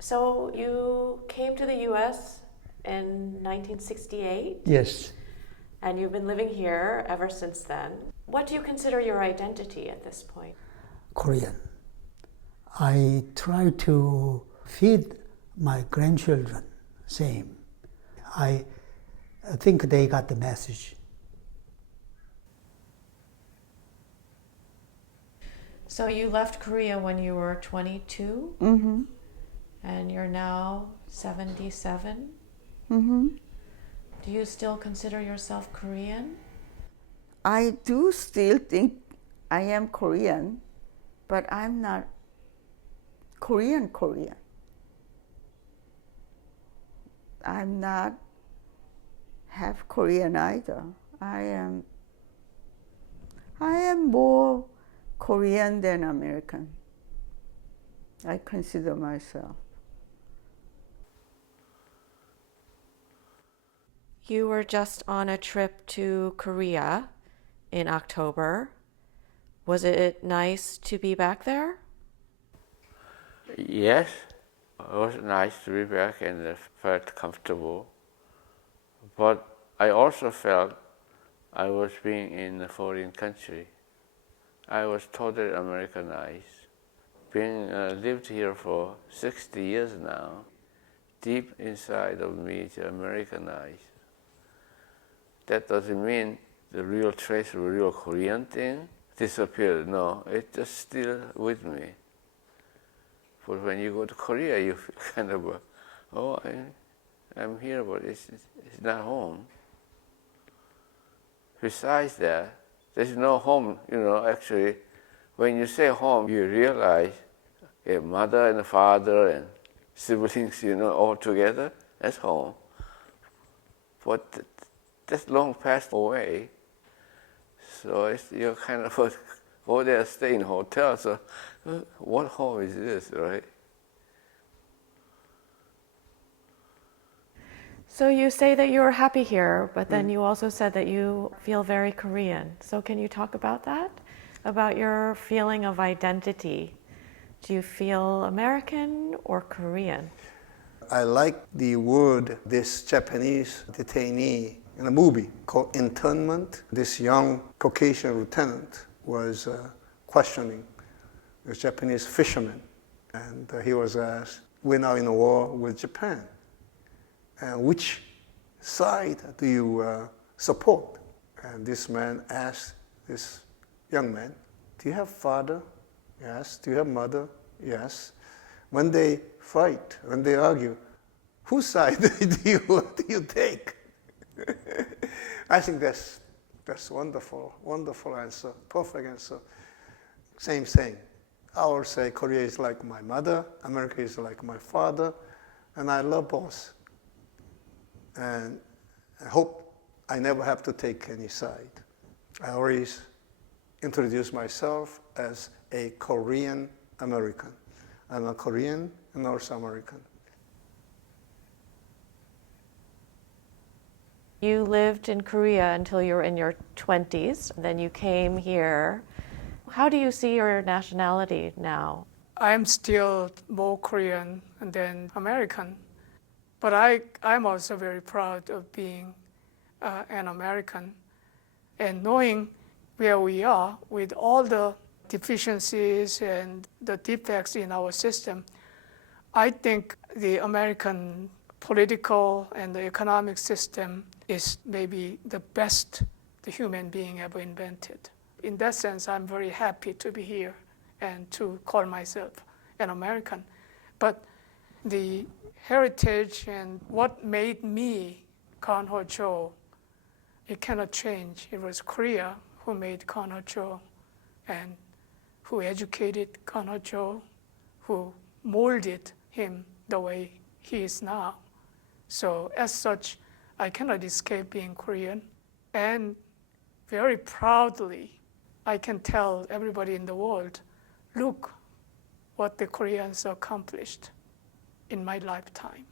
So you came to the US in 1968, Yes, and you've been living here ever since then. What do you consider your identity at this point? Korean. I try to feed my grandchildren same. I think they got the message. So you left Korea when you were 22, Mm-hmm. and you're now 77. Mm-hmm. Do you still consider yourself Korean? I do still think I am Korean, but I'm not Korean. I'm not half Korean either. I am more Korean than American. I consider myself. You were just on a trip to Korea in October. Was it nice to be back there? Yes, it was nice to be back and I felt comfortable. But I also felt I was being in a foreign country. I was totally Americanized. Being lived here for 60 years now, deep inside of me is Americanized. That doesn't mean the real trace of the real Korean thing disappeared. No, it's just still with me. But when you go to Korea, you feel kind of, I'm here, but it's not home. Besides that, there's no home, actually. When you say home, you realize a mother and a father and siblings, all together, that's home. But that's long passed away. So you're kind of go there, stay in hotels. So what home is this, right? So you say that you are happy here, but then you also said that you feel very Korean. So can you talk about that? About your feeling of identity. Do you feel American or Korean? I like the word this Japanese detainee in a movie called Internment. This young Caucasian lieutenant was questioning this Japanese fisherman. And he was asked, we're now in a war with Japan. And which side do you support? And this man asked this young man, do you have father? Yes. Do you have mother? Yes. When they fight, when they argue, whose side do you take? I think that's wonderful, wonderful answer, perfect answer. Same thing. I will say Korea is like my mother, America is like my father, and I love both. And I hope I never have to take any side. I always introduce myself as a Korean American. I'm a Korean and also American. You lived in Korea until you were in your 20s, then you came here. How do you see your nationality now? I'm still more Korean than American, but I'm also very proud of being an American and knowing where we are with all the deficiencies and the defects in our system. I think the American political and the economic system is maybe the best the human being ever invented. In that sense, I'm very happy to be here and to call myself an American. But the heritage and what made me Kan Ho-cho, it cannot change. It was Korea who made Kan Ho-cho and who educated Kan Ho-cho, who molded him the way he is now. So as such, I cannot escape being Korean. And very proudly, I can tell everybody in the world, look what the Koreans accomplished in my lifetime.